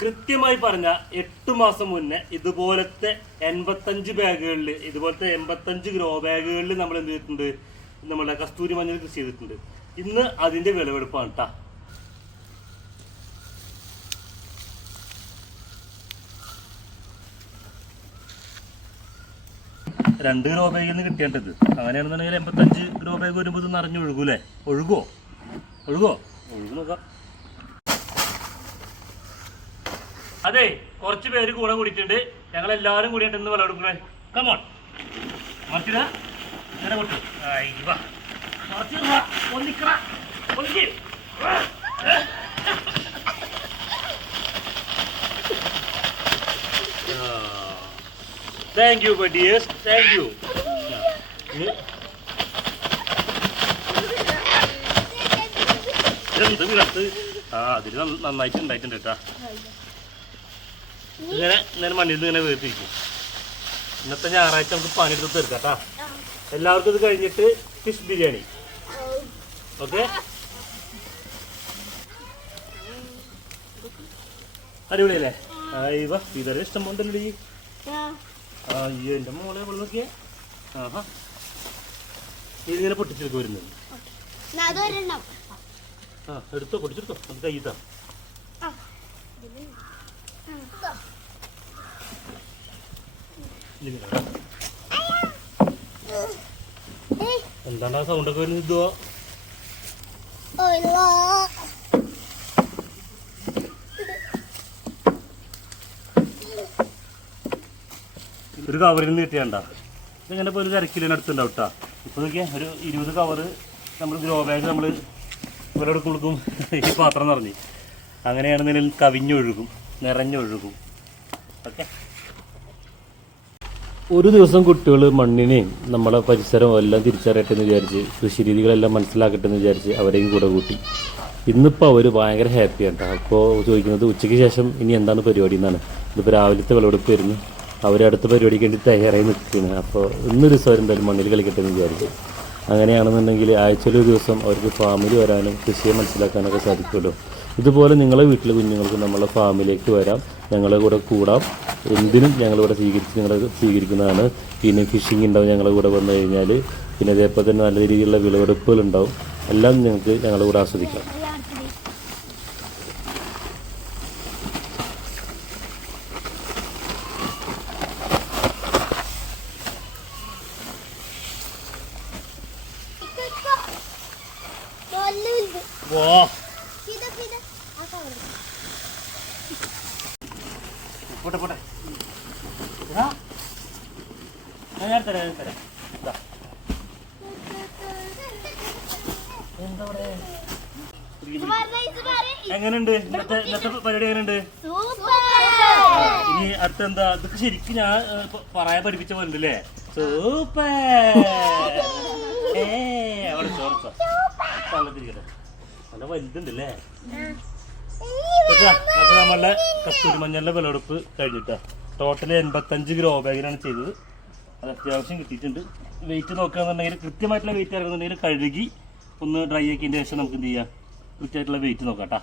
കൃത്യമായി പറഞ്ഞ എട്ട് മാസം മുന്നേ ഇതുപോലത്തെ എൺപത്തഞ്ച് ബാഗുകളിൽ ഇതുപോലത്തെ എൺപത്തഞ്ച് ഗ്രോ ബാഗുകളിൽ നമ്മൾ എന്ത് ചെയ്തിട്ടുണ്ട്? നമ്മുടെ കസ്തൂരി മഞ്ഞൾ കൃഷി ചെയ്തിട്ടുണ്ട്. ഇന്ന് അതിന്റെ വിളവെടുപ്പാണ് കേട്ടാ രണ്ട് ഗ്രോ ബാഗിൽ നിന്ന് കിട്ടേണ്ടത് അങ്ങനെയാണെന്നുണ്ടെങ്കിൽ എൺപത്തഞ്ച് ഗ്രോ ബാഗ് വരുമ്പോൾ ഇത് നിറഞ്ഞു ഒഴുകോ? ഒഴുകോ? ഒഴുകു നോക്കാം. അതെ കുറച്ച് പേര് കൂടെ കൂടിയിട്ടുണ്ട്. ഞങ്ങൾ എല്ലാവരും കൂടിയിട്ട് ഇന്ന് വിളവെടുക്കണേ കമോൺ മറിച്ചിട ഇങ്ങനെ കൊട്ടു വാ. മറിച്ചിട ഒന്നിക്കറ ഒന്നിക്ക്. താങ്ക് യു ബഡിയേഴ്സ് താങ്ക് യു എന്ത് വിളത്ത് ആ. അതിൽ നന്നായിട്ട് ഉണ്ടായിട്ടുണ്ട് കേട്ടാ. ഇങ്ങനെ ഇങ്ങനെ മണ്ണിൽ ഇങ്ങനെ വേർതിരിക്കും ഇന്നത്തെ ഞായറാഴ്ച നമുക്ക് പണിയെടുത്ത് തീർക്കാം കേട്ടാ എല്ലാവർക്കും ഇത് കഴിഞ്ഞിട്ട് ഫിഷ് ബിരിയാണി. ഓക്കെ അടിപൊളിയല്ലേ? അയ്യോ ഇതൊരു ഇഷ്ടം പോണ്ടല്ലോ ഈ അയ്യോ എന്റെ മോളെ ഇവിടെ നോക്കിയേ? ആഹാ. ഇതിങ്ങനെ പൊട്ടിച്ചെടുക്കും വരുന്നത് ആ എടുത്തോ പൊട്ടിച്ചെടുത്തോ. നമുക്ക് കയ്യിത്താ എന്താണ് സൗണ്ട് ഒക്കെ വരുന്നത് ഇതോ ഒരു കവറിൽ നിന്ന് കിട്ടിയണ്ട ഇതിങ്ങനെ ഇപ്പോൾ ഒരു കരക്കിലിന് അടുത്തുണ്ടാവും കേട്ടോ ഇപ്പോൾ ഒരു ഇരുപത് കവറ് നമ്മൾ ഗ്രോ ബാഗ് നമ്മൾ ഇവരോട് കൊടുക്കും. ഈ പാത്രം നിറഞ്ഞ്. അങ്ങനെയാണെന്നുണ്ടെങ്കിൽ കവിഞ്ഞൊഴുകും. നിറഞ്ഞൊഴുകും. ഓക്കെ? ഒരു ദിവസം കുട്ടികൾ മണ്ണിനെയും നമ്മളെ പരിസരവും എല്ലാം തിരിച്ചറിയട്ടെ എന്ന് വിചാരിച്ച് കൃഷി രീതികളെല്ലാം മനസ്സിലാക്കട്ടെ എന്ന് വിചാരിച്ച് അവരെയും കൂടെ കൂട്ടി. ഇന്നിപ്പോൾ അവർ ഭയങ്കര ഹാപ്പിയാണ് കേട്ടോ അപ്പോൾ ചോദിക്കുന്നത് ഉച്ചയ്ക്ക് ശേഷം ഇനി എന്താണ് പരിപാടി എന്നാണ്. ഇതിപ്പോൾ രാവിലത്തെ വിളവെടുപ്പ് വരുന്നു. അവർ അടുത്ത പരിപാടിക്ക് വേണ്ടി തയ്യാറായി നിൽക്കുകയാണ്. അപ്പോൾ ഇന്നൊരു ദിവസം അവരെന്തായാലും മണ്ണിൽ കളിക്കട്ടെ എന്ന് വിചാരിച്ചു. അങ്ങനെയാണെന്നുണ്ടെങ്കിൽ ആഴ്ചയിലൊരു ദിവസം അവർക്ക് ഫാമിലി വരാനും കൃഷിയെ മനസ്സിലാക്കാനൊക്കെ സാധിക്കുമല്ലോ. ഇതുപോലെ നിങ്ങളെ വീട്ടിലെ കുഞ്ഞുങ്ങൾക്ക് നമ്മളെ ഫാമിലേക്ക് വരാം. ഞങ്ങളെ കൂടെ കൂടാം. എന്തിനും ഞങ്ങളിവിടെ സ്വീകരിച്ച് നിങ്ങളെ സ്വീകരിക്കുന്നതാണ്. പിന്നെ ഫിഷിംഗ് ഉണ്ടാവും ഞങ്ങളുടെ കൂടെ വന്നു കഴിഞ്ഞാൽ പിന്നെ അതേപോലെ തന്നെ നല്ല രീതിയിലുള്ള വിളവെടുപ്പുകൾ ഉണ്ടാവും. എല്ലാം നിങ്ങൾക്ക് ഞങ്ങളുടെ കൂടെ ആസ്വദിക്കാം. വാ പോട്ടെ പോട്ടെ. ഞാൻ തരാം ഞാൻ തരാം? എങ്ങനെയുണ്ട് ഇന്നത്തെ ഇന്നത്തെ പരിപാടി എങ്ങനെയുണ്ട് ഇനി അടുത്ത എന്താ ഇതൊക്കെ ശരിക്കും ഞാൻ പറയാൻ പഠിപ്പിച്ച പോലെ അല്ലേ സൂപ്പർ ഏ അവിടെ. വെള്ളത്തിരിക്കട്ടെ നല്ല വലുതുണ്ടല്ലേ? അപ്പൊ നമ്മളുടെ കസ്തൂരി മഞ്ഞളിന്റെ വിളവെടുപ്പ് കഴിഞ്ഞിട്ടാ. ടോട്ടൽ എൺപത്തഞ്ച് ഗ്രോ ബാഗിലാണ് ചെയ്തത്. അത് അത്യാവശ്യം കിട്ടിയിട്ടുണ്ട്. വെയിറ്റ് നോക്കുകയാണെന്നുണ്ടെങ്കിൽ കൃത്യമായിട്ടുള്ള വെയിറ്റ് ഇറങ്ങുന്നുണ്ടെങ്കിൽ കഴുകി ഒന്ന് ഡ്രൈ ആക്കിയതിന് ശേഷം നമുക്ക് എന്ത് ചെയ്യാം? കൃത്യമായിട്ടുള്ള വെയിറ്റ് നോക്കാം കേട്ടാ